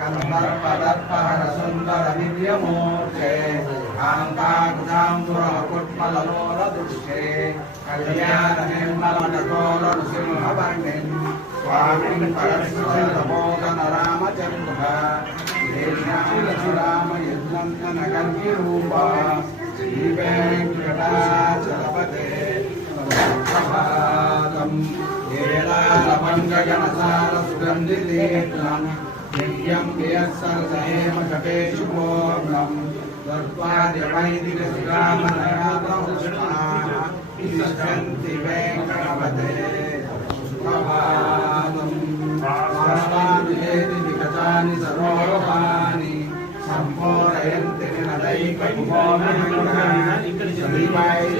कन्दर्पदर्पहर सुन्दर दिव्यमूर्ते कान्ताकुजाम्बुरकुट्मललोलदुष्टे कल्याण निर्मलनटोल नृसिंहवर्णिन् स्वामिन् परस्परबोधन रामचन्द्र रामयुद्धन्तनकर्गिरूपा श्रीवेङ्कटाचलपते हेलालमङ्गजनसार सुगन्धितीर्थम् दिव्यं वियत्सरसहेम कपेषु पूर्णम् दत्त्वाद्यवैदिकशिखामणया प्रपुष्पाः तिष्ठन्ति वेङ्कटपते